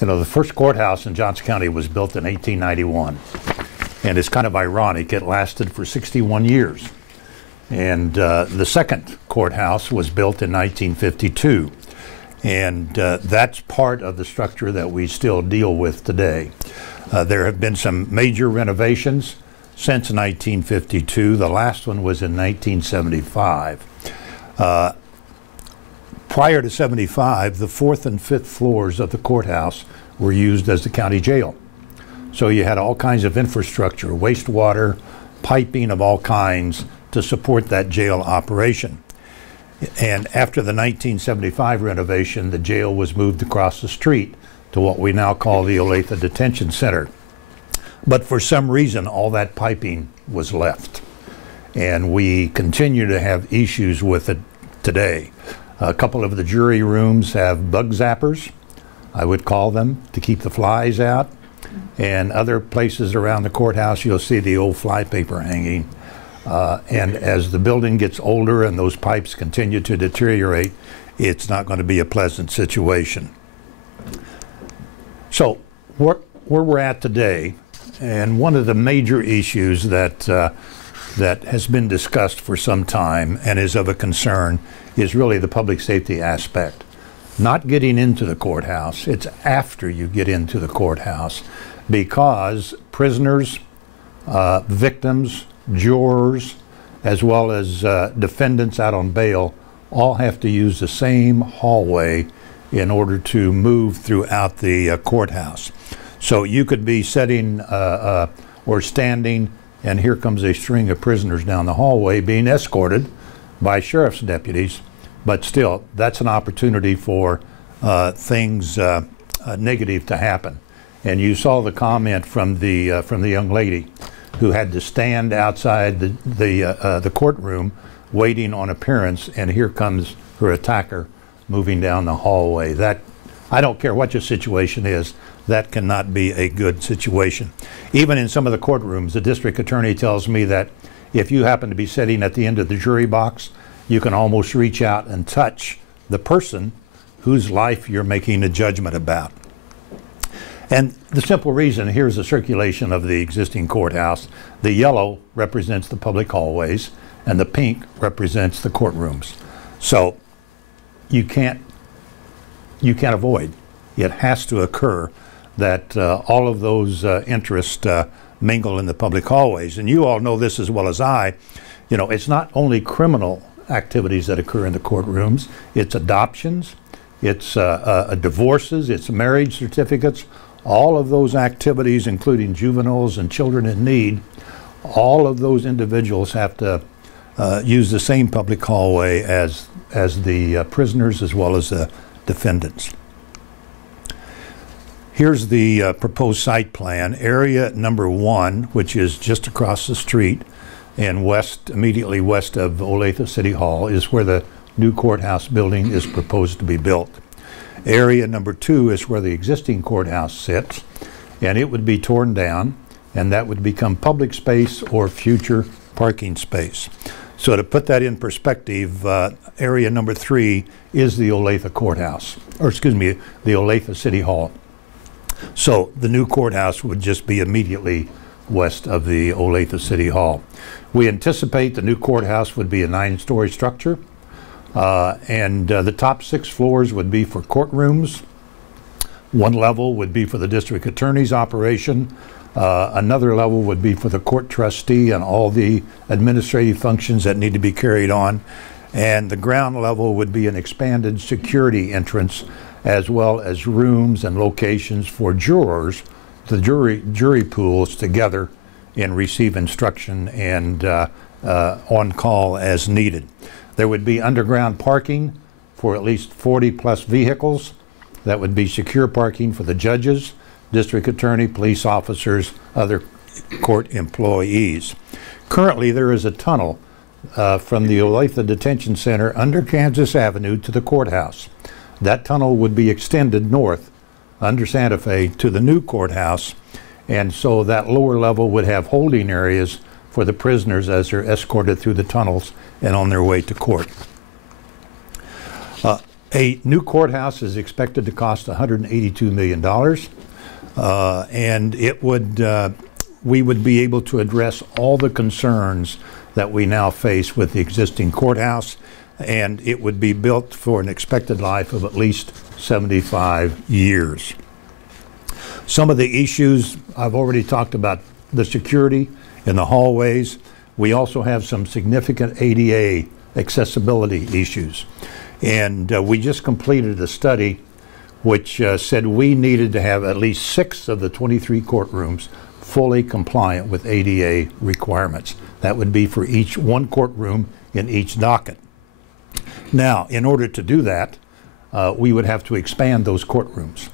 You know, the first courthouse in Johnson County was built in 1891, and it's kind of ironic. It lasted for 61 years. And the second courthouse was built in 1952, and that's part of the structure that we still deal with today. There have been some major renovations since 1952. The last one was in 1975. Prior to 75, the fourth and fifth floors of the courthouse were used as the county jail. So you had all kinds of infrastructure, wastewater, piping of all kinds to support that jail operation. And after the 1975 renovation, the jail was moved across the street to what we now call the Olathe Detention Center. But for some reason, all that piping was left. And we continue to have issues with it today. A couple of the jury rooms have bug zappers, I would call them, to keep the flies out. And other places around the courthouse, you'll see the old fly paper hanging. And as the building gets older and those pipes continue to deteriorate, it's not going to be a pleasant situation. So where we're at today, and one of the major issues that has been discussed for some time and is of a concern is really the public safety aspect. Not getting into the courthouse, it's after you get into the courthouse, because prisoners, victims, jurors, as well as defendants out on bail all have to use the same hallway in order to move throughout the courthouse. So you could be sitting or standing, and here comes a string of prisoners down the hallway being escorted by sheriff's deputies, but still, that's an opportunity for things negative to happen. And you saw the comment from the young lady who had to stand outside the courtroom waiting on appearance, and here comes her attacker moving down the hallway. That, I don't care what your situation is, that cannot be a good situation. Even in some of the courtrooms, the district attorney tells me that if you happen to be sitting at the end of the jury box, you can almost reach out and touch the person whose life you're making a judgment about. And the simple reason, here's the circulation of the existing courthouse. The yellow represents the public hallways, and the pink represents the courtrooms. So you can't avoid. It has to occur that all of those interests mingle in the public hallways. And you all know this as well as I. You know, it's not only criminal activities that occur in the courtrooms, it's adoptions, it's divorces, it's marriage certificates. All of those activities, including juveniles and children in need, all of those individuals have to use the same public hallway as the prisoners as well as the defendants. Here's the proposed site plan. Area number 1, which is just across the street and immediately west of Olathe City Hall, is where the new courthouse building is proposed to be built. Area number 2 is where the existing courthouse sits, and it would be torn down, and that would become public space or future parking space. So to put that in perspective, area number 3 is the Olathe Courthouse, or excuse me, the Olathe City Hall. So the new courthouse would just be immediately west of the Olathe City Hall. We anticipate the new courthouse would be a 9-story structure. And the top 6 floors would be for courtrooms. 1 level would be for the district attorney's operation. Another level would be for the court trustee and all the administrative functions that need to be carried on. And the ground level would be an expanded security entrance, as well as rooms and locations for jurors, the jury pools together, and receive instruction and on call as needed. There would be underground parking for at least 40+ vehicles. That would be secure parking for the judges, district attorney, police officers, other court employees. Currently, there is a tunnel from the Olathe Detention Center under Kansas Avenue to the courthouse. That tunnel would be extended north under Santa Fe to the new courthouse, and so that lower level would have holding areas for the prisoners as they're escorted through the tunnels and on their way to court. A new courthouse is expected to cost $182 million, and it would we would be able to address all the concerns that we now face with the existing courthouse, and it would be built for an expected life of at least 75 years. Some of the issues, I've already talked about the security in the hallways. We also have some significant ADA accessibility issues. And we just completed a study which said we needed to have at least 6 of the 23 courtrooms fully compliant with ADA requirements. That would be for each one courtroom in each docket. Now, in order to do that, we would have to expand those courtrooms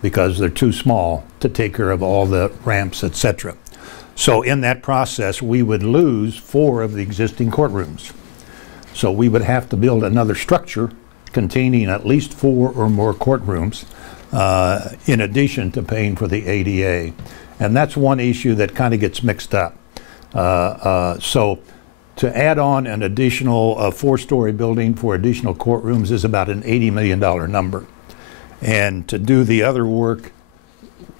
because they're too small to take care of all the ramps, etc. So in that process, we would lose 4 of the existing courtrooms. So we would have to build another structure containing at least 4 or more courtrooms in addition to paying for the ADA. And that's one issue that kind of gets mixed up. So to add on an additional 4-story building for additional courtrooms is about an $80 million number. And to do the other work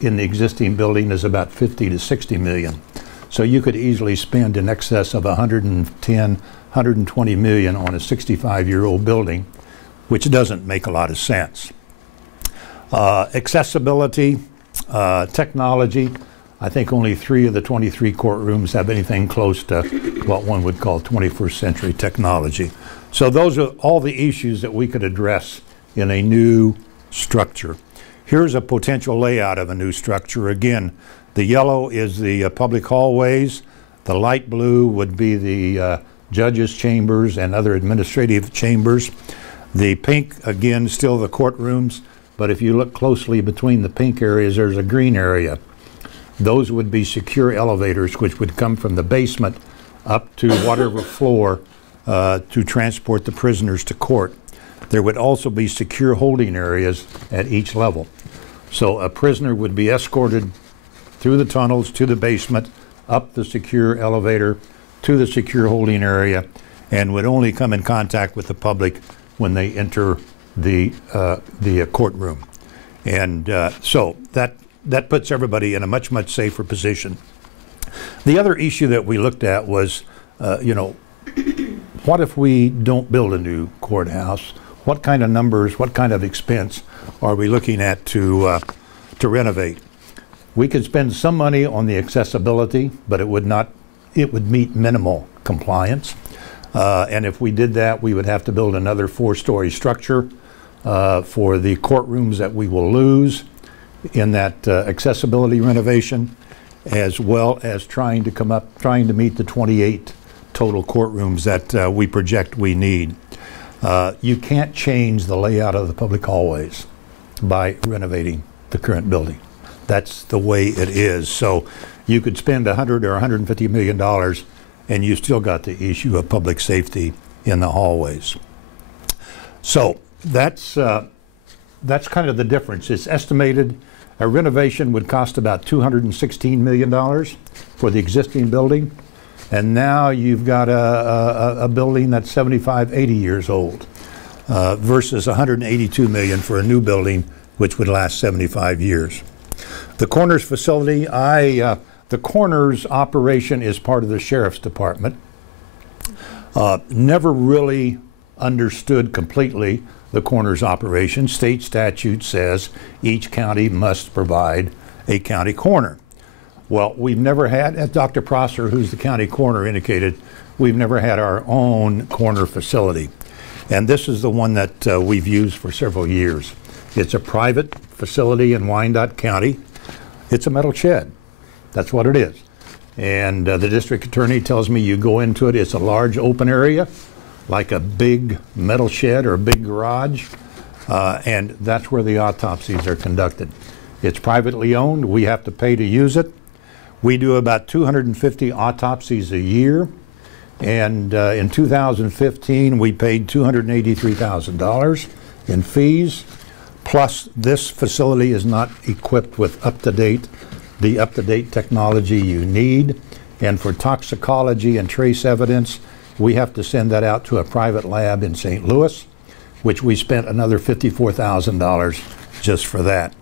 in the existing building is about 50 to 60 million. So you could easily spend in excess of 110, 120 million on a 65-year-old building, which doesn't make a lot of sense. Accessibility, technology, I think only 3 of the 23 courtrooms have anything close to what one would call 21st century technology. So those are all the issues that we could address in a new structure. Here's a potential layout of a new structure. Again, the yellow is the public hallways. The light blue would be the judges' chambers and other administrative chambers. The pink, again, still the courtrooms, but if you look closely between the pink areas, there's a green area. Those would be secure elevators which would come from the basement up to whatever floor to transport the prisoners to court. There would also be secure holding areas at each level. So a prisoner would be escorted through the tunnels to the basement, up the secure elevator to the secure holding area, and would only come in contact with the public when they enter the courtroom. And so that puts everybody in a much, much safer position. The other issue that we looked at was, what if we don't build a new courthouse? What kind of numbers, what kind of expense are we looking at to renovate? We could spend some money on the accessibility, but it would meet minimal compliance. And if we did that, we would have to build another 4-story structure for the courtrooms that we will lose in that accessibility renovation, as well as trying to meet the 28 total courtrooms that we project we need. You can't change the layout of the public hallways by renovating the current building. That's the way it is. So you could spend $100 or $150 million and you still got the issue of public safety in the hallways. So that's kind of the difference. It's estimated a renovation would cost about $216 million for the existing building. And now you've got a building that's 75, 80 years old versus $182 million for a new building, which would last 75 years. The coroner's facility, the coroner's operation is part of the sheriff's department. Never really understood completely the coroner's operation. State statute says each county must provide a county coroner. Well, we've never had, as Dr. Prosser, who's the county coroner, indicated, we've never had our own coroner facility. And this is the one that we've used for several years. It's a private facility in Wyandotte County. It's a metal shed. That's what it is. And the district attorney tells me you go into it, it's a large open area, like a big metal shed or a big garage, and that's where the autopsies are conducted. It's privately owned. We have to pay to use it. We do about 250 autopsies a year, and in 2015 we paid $283,000 in fees, plus this facility is not equipped with the up-to-date technology you need, and for toxicology and trace evidence we have to send that out to a private lab in St. Louis, which we spent another $54,000 just for that.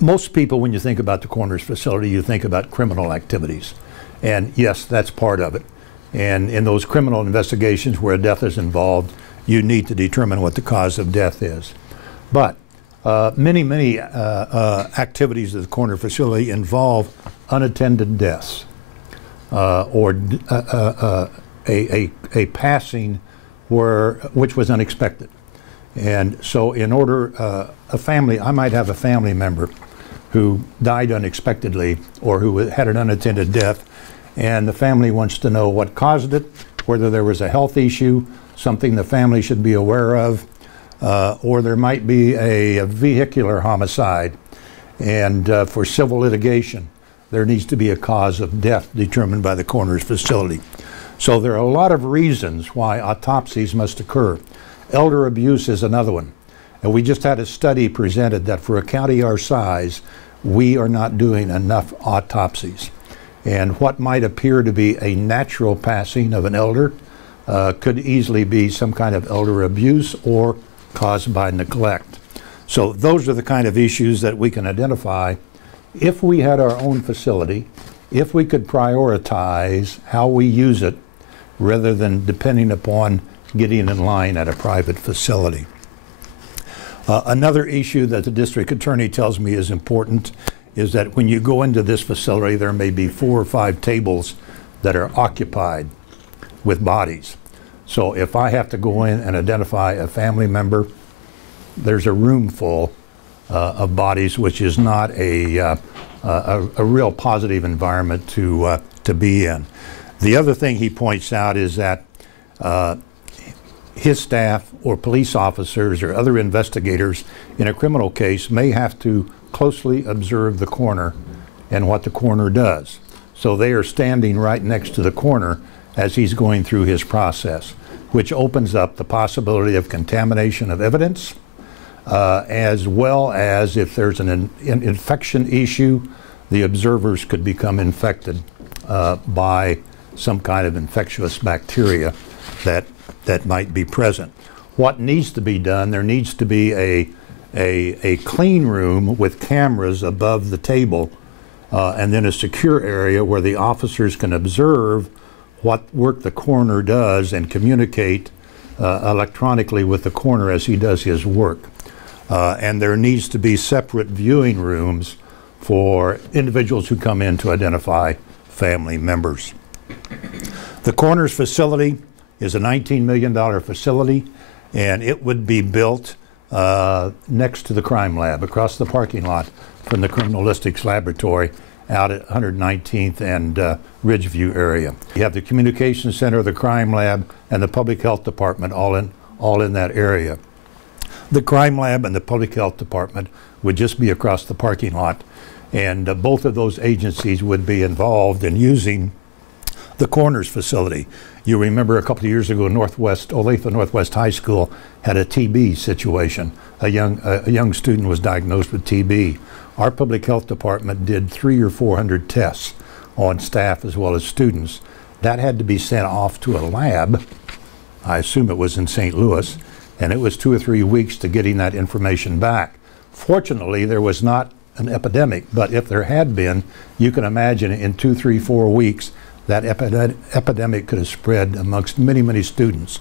Most people, when you think about the coroner's facility, you think about criminal activities. And yes, that's part of it. And in those criminal investigations where a death is involved, you need to determine what the cause of death is. But many activities of the coroner facility involve unattended deaths or a passing which was unexpected. And so in order, I might have a family member who died unexpectedly or who had an unattended death, and the family wants to know what caused it, whether there was a health issue, something the family should be aware of, or there might be a vehicular homicide. And for civil litigation, there needs to be a cause of death determined by the coroner's facility. So there are a lot of reasons why autopsies must occur. Elder abuse is another one. And we just had a study presented that for a county our size, we are not doing enough autopsies. And what might appear to be a natural passing of an elder could easily be some kind of elder abuse or caused by neglect. So those are the kind of issues that we can identify. If we had our own facility, if we could prioritize how we use it rather than depending upon getting in line at a private facility. Another issue that the district attorney tells me is important is that when you go into this facility, there may be 4 or 5 tables that are occupied with bodies. So if I have to go in and identify a family member, there's a room full of bodies, which is not a real positive environment to be in. The other thing he points out is that his staff or police officers or other investigators in a criminal case may have to closely observe the coroner and what the coroner does. So they are standing right next to the coroner as he's going through his process, which opens up the possibility of contamination of evidence, as well as if there's an infection issue, the observers could become infected by some kind of infectious bacteria that might be present. What needs to be done, there needs to be a clean room with cameras above the table and then a secure area where the officers can observe what work the coroner does and communicate electronically with the coroner as he does his work. And there needs to be separate viewing rooms for individuals who come in to identify family members. The coroner's facility is a $19 million facility, and it would be built next to the crime lab, across the parking lot from the criminalistics laboratory out at 119th and Ridgeview area. You have the communications center, the crime lab, and the public health department all in that area. The crime lab and the public health department would just be across the parking lot, and both of those agencies would be involved in using the coroner's facility. You remember a couple of years ago, Olathe Northwest High School had a TB situation. A young student was diagnosed with TB. Our public health department did 300 or 400 tests on staff as well as students. That had to be sent off to a lab. I assume it was in St. Louis, and it was 2 or 3 weeks to getting that information back. Fortunately, there was not an epidemic, but if there had been, you can imagine in 2, 3, 4 weeks, that epidemic could have spread amongst many, many students.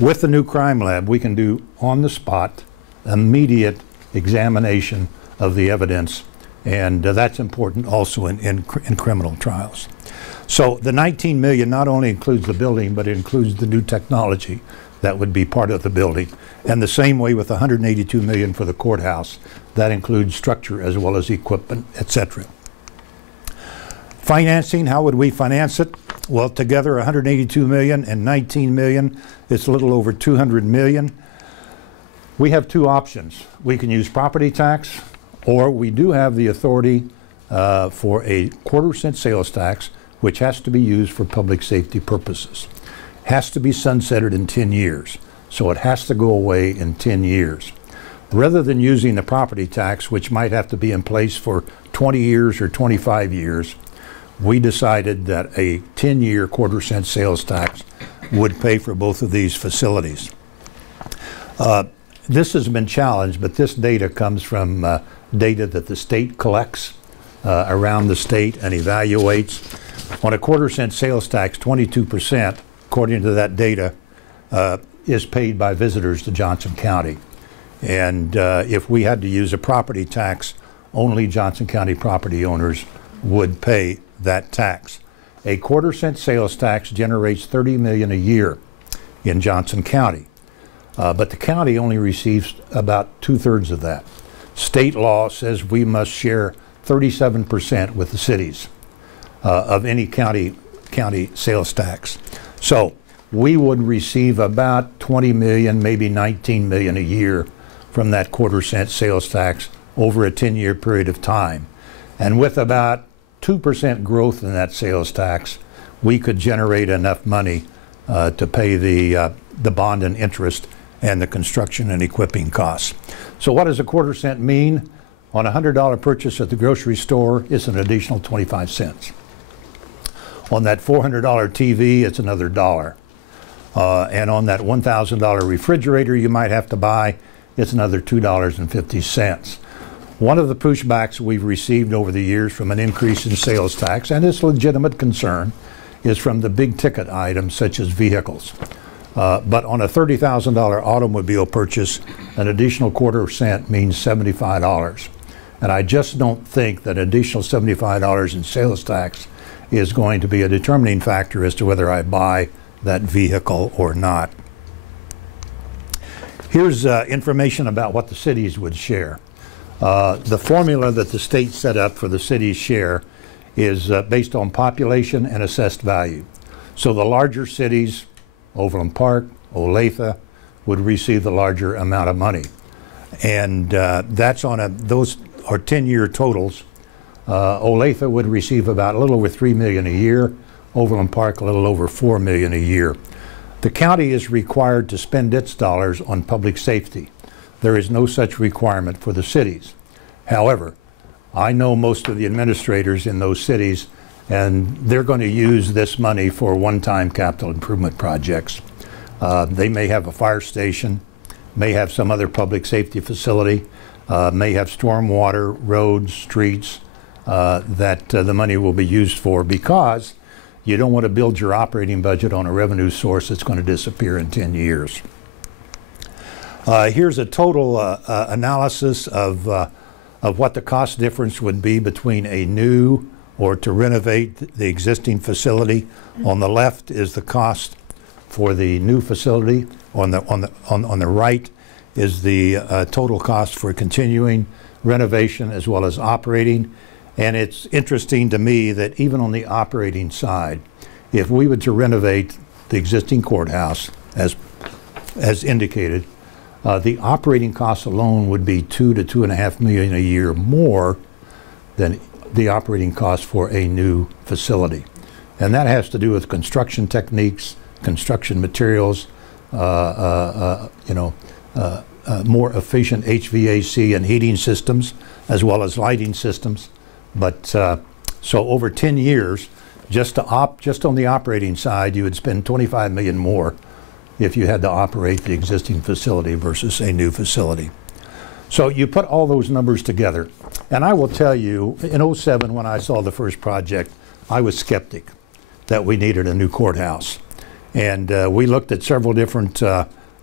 With the new crime lab, we can do on-the-spot, immediate examination of the evidence, and that's important also in criminal trials. So the $19 million not only includes the building, but it includes the new technology that would be part of the building. And the same way with the $182 million for the courthouse, that includes structure as well as equipment, etc. Financing, how would we finance it? Well, together $182 million and $19 million, it's a little over $200 million. We have 2 options. We can use property tax, or we do have the authority for a 1/4-cent sales tax, which has to be used for public safety purposes. Has to be sunsetted in 10 years, so it has to go away in 10 years. Rather than using the property tax, which might have to be in place for 20 years or 25 years, we decided that a 10-year 1/4-cent sales tax would pay for both of these facilities. This has been challenged, but this data comes from data that the state collects around the state and evaluates. On a quarter-cent sales tax, 22%, according to that data, is paid by visitors to Johnson County. And if we had to use a property tax, only Johnson County property owners would pay that tax. A quarter-cent sales tax generates $30 million a year in Johnson County. But the county only receives about 2/3 of that. State law says we must share 37% with the cities of any county sales tax. So we would receive about 20 million, maybe 19 million a year from that quarter-cent sales tax over a 10-year period of time. And with about 2% growth in that sales tax, we could generate enough money to pay the bond and interest and the construction and equipping costs. So what does a quarter-cent mean? On a $100 purchase at the grocery store, it's an additional 25 cents. On that $400 TV, it's another $1. And on that $1,000 refrigerator you might have to buy, it's another $2.50. One of the pushbacks we've received over the years from an increase in sales tax, and it's a legitimate concern, is from the big ticket items such as vehicles. But on a $30,000 automobile purchase, an additional quarter-cent means $75. And I just don't think that additional $75 in sales tax is going to be a determining factor as to whether I buy that vehicle or not. Here's information about what the cities would share. The formula that the state set up for the city's share is based on population and assessed value. So the larger cities, Overland Park, Olathe, would receive the larger amount of money. And that's on those are 10-year totals. Olathe would receive about a little over $3 million a year, Overland Park a little over $4 million a year. The county is required to spend its dollars on public safety. There is no such requirement for the cities. However, I know most of the administrators in those cities, and they're going to use this money for one-time capital improvement projects. They may have a fire station, may have some other public safety facility, may have stormwater, roads, streets that the money will be used for, because you don't want to build your operating budget on a revenue source that's going to disappear in 10 years. Here's a total analysis of what the cost difference would be between a new or to renovate the existing facility. On the left is the cost for the new facility. On the right is the total cost for continuing renovation as well as operating. And it's interesting to me that even on the operating side, if we were to renovate the existing courthouse as indicated, the operating costs alone would be $2 to $2.5 million a year more than the operating cost for a new facility. And that has to do with construction techniques, construction materials, more efficient HVAC and heating systems, as well as lighting systems. But so over 10 years, just on the operating side, you would spend $25 million more if you had to operate the existing facility versus a new facility. So you put all those numbers together, and I will tell you, in '07 when I saw the first project, I was skeptic that we needed a new courthouse. And we looked at several different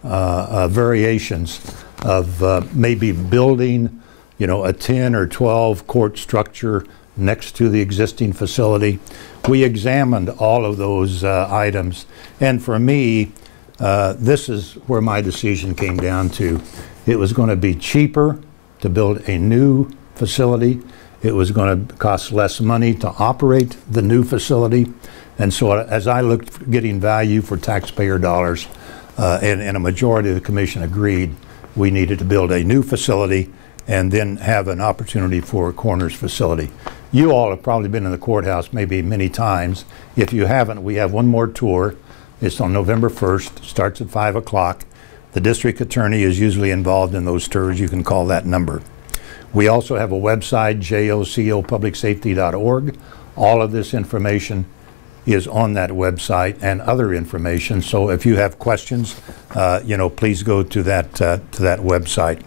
variations of maybe building, a 10 or 12 court structure next to the existing facility. We examined all of those items, and for me, this is where my decision came down to. It was going to be cheaper to build a new facility. It was going to cost less money to operate the new facility. And so as I looked for getting value for taxpayer dollars, and a majority of the commission agreed, we needed to build a new facility and then have an opportunity for a coroner's facility. You all have probably been in the courthouse maybe many times. If you haven't, we have one more tour. It's on November 1st, starts at 5 o'clock. The district attorney is usually involved in those tours. You can call that number. We also have a website, JoCo publicsafety.org. All of this information is on that website, and other information. So if you have questions, please go to that website.